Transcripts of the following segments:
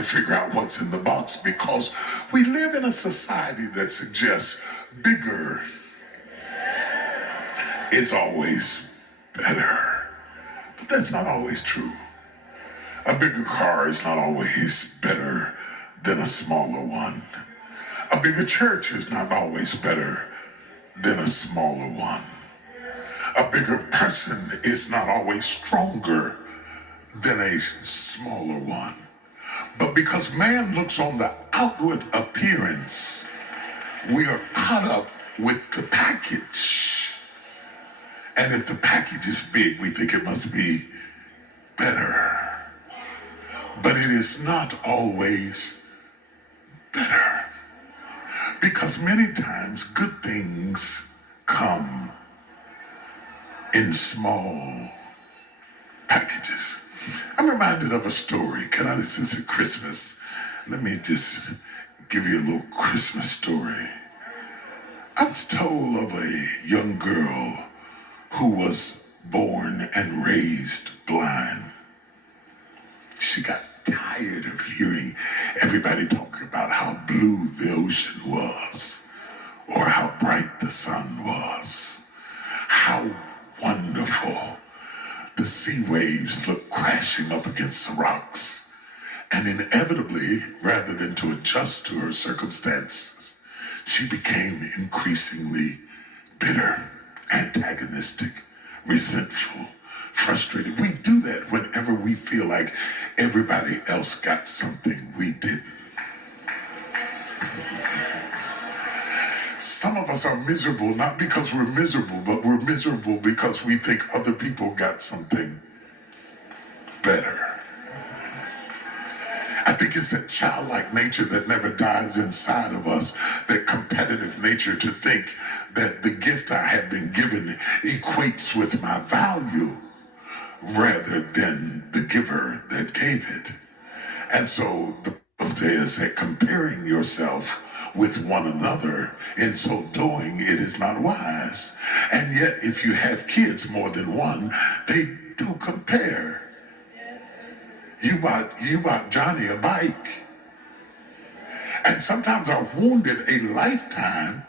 to figure out what's in the box because we live in a society that suggests bigger is always better. But that's not always true. A bigger car is not always better than a smaller one. A bigger church is not always better than a smaller one. A bigger person is not always stronger than a smaller one. But because man looks on the outward appearance, we are caught up with the package. And if the package is big, we think it must be better. But it is not always better. Because many times good things come in small packages. I'm reminded of a story. Since it's Christmas, let me just give you a little Christmas story. I was told of a young girl who was born and raised blind. She got tired of hearing everybody talking about how blue the ocean was, or how bright the sun was, how wonderful the sea waves looked crashing up against the rocks. And inevitably, rather than to adjust to her circumstances, she became increasingly bitter, antagonistic, resentful, frustrated. We do that whenever we feel like everybody else got something we didn't. Some of us are miserable, not because we're miserable, but we're miserable because we think other people got something better. I think it's that childlike nature that never dies inside of us, that competitive nature to think that the gift I have been given equates with my value rather than the giver that gave it. And so the Bible says that comparing yourself with one another, in so doing, it is not wise. And yet, if you have kids more than one, they do compare. You bought Johnny a bike. And sometimes I wounded a lifetime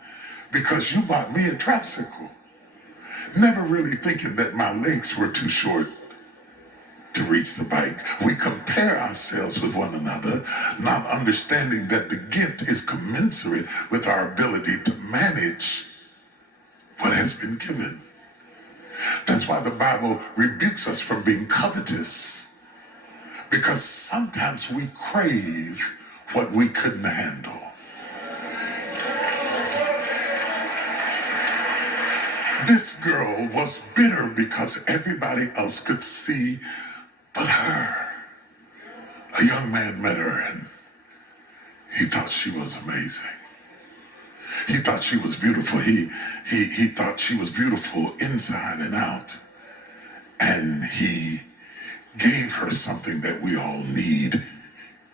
because you bought me a tricycle. Never really thinking that my legs were too short to reach the bike. We compare ourselves with one another, not understanding that the gift is commensurate with our ability to manage what has been given. That's why the Bible rebukes us from being covetous, because sometimes we crave what we couldn't handle. This girl was bitter because everybody else could see but her. A young man met her and he thought she was amazing. He thought she was beautiful. He thought she was beautiful inside and out. And he gave her something that we all need.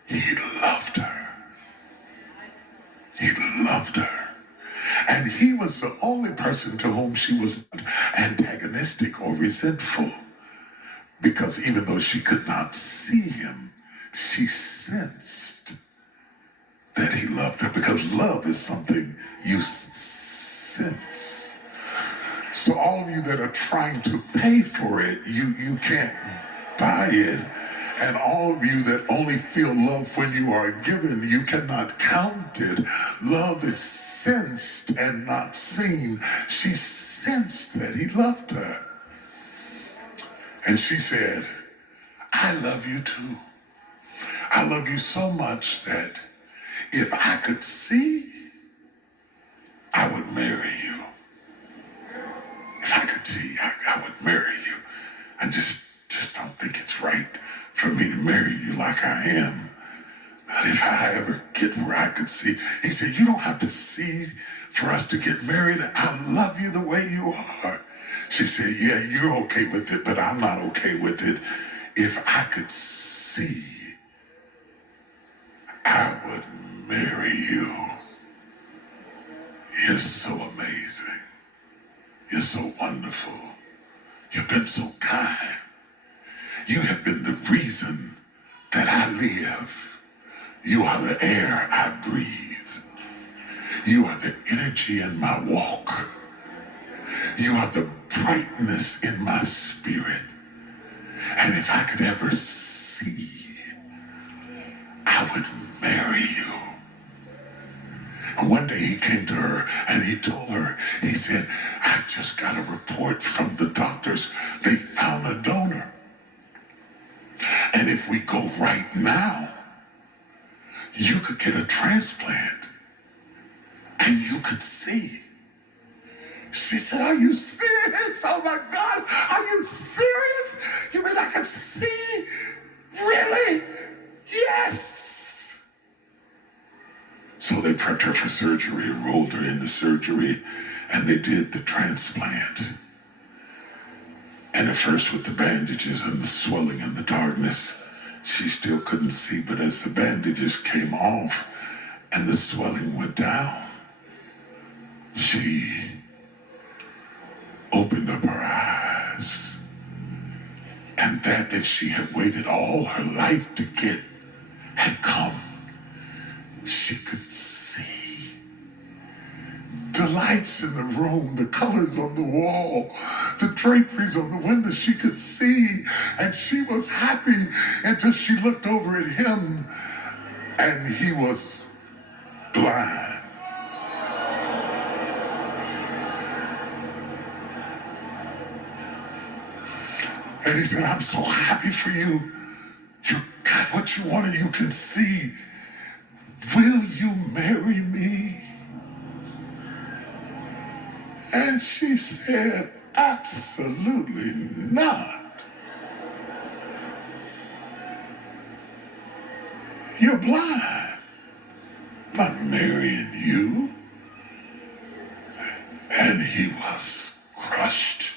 He loved her. He loved her. And he was the only person to whom she was not antagonistic or resentful. Because even though she could not see him, she sensed that he loved her. Because love is something you sense. So all of you that are trying to pay for it, you can't buy it. And all of you that only feel love when you are given, you cannot count it. Love is sensed and not seen. She sensed that he loved her. And she said, I love you too. I love you so much that if I could see, I would marry you. If I could see, I would marry you. I just don't think it's right for me to marry you like I am. But if I ever get where I could see, he said, you don't have to see for us to get married. I love you the way you are. She said, yeah, you're okay with it, but I'm not okay with it. If I could see, I would marry you. You're so amazing. You're so wonderful. You've been so kind. You have been the reason that I live. You are the air I breathe. You are the energy in my walk. You are the brightness in my spirit. And if I could ever see, I would marry you. And one day he came to her and he told her, he said, I just got a report from the doctors. They found a donor. And if we go right now, you could get a transplant and you could see. She said, are you serious? Oh my God, are you serious? You mean I can see? Really? Yes. So they prepped her for surgery, enrolled her into surgery, and they did the transplant. And at first with the bandages and the swelling and the darkness, she still couldn't see, but as the bandages came off and the swelling went down, she opened up her eyes. And that she had waited all her life to get had come. She could see the lights in the room, the colors on the wall, the draperies on the window. She could see, and she was happy until she looked over at him and he was blind. And he said, I'm so happy for you. You got what you wanted, you can see. Will you marry me? And she said, absolutely not. You're blind. I'm not marrying you. And he was crushed.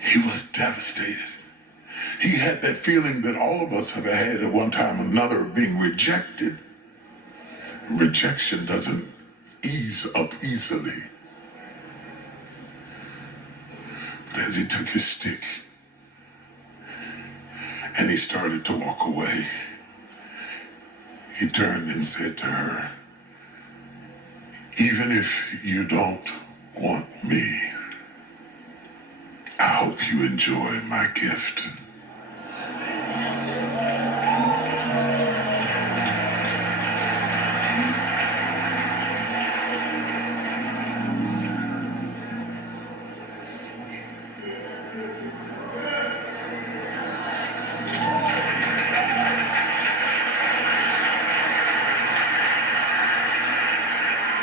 He was devastated. He had that feeling that all of us have had at one time or another of being rejected. Rejection doesn't ease up easily. But as he took his stick and he started to walk away, he turned and said to her, even if you don't want me, I hope you enjoy my gift.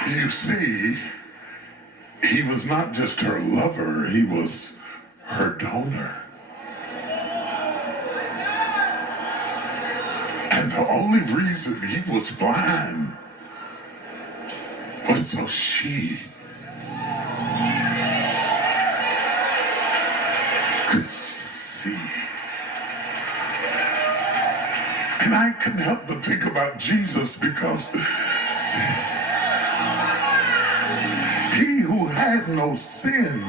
You see, he was not just her lover, he was her donor. And the only reason he was blind was so she could see. And I couldn't help but think about Jesus, because he who had no sin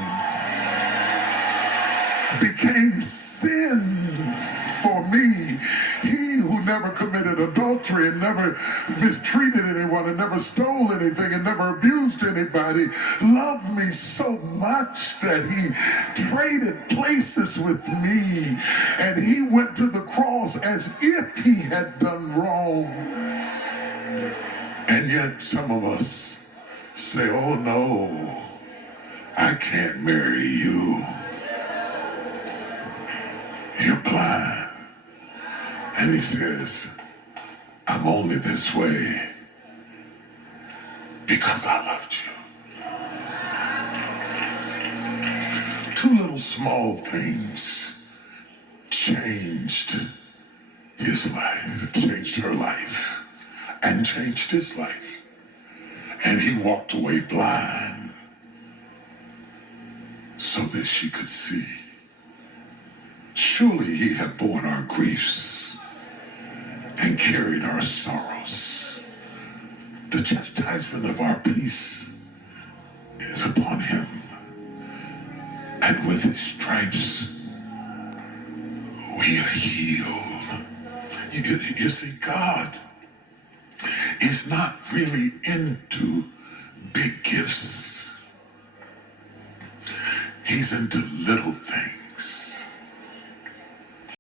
became sin for me. He who never committed adultery and never mistreated anyone and never stole anything and never abused anybody loved me so much that he traded places with me, and he went to the cross as if he had done wrong. And yet some of us say, oh no, I can't marry you. You're blind. And he says, I'm only this way because I loved you. Two little small things changed his life, changed her life, and changed his life. And he walked away blind so that she could see. Surely he had borne our griefs and carried our sorrows. The chastisement of our peace is upon him. And with his stripes, we are healed. You see, God He's not really into big gifts. He's into little things.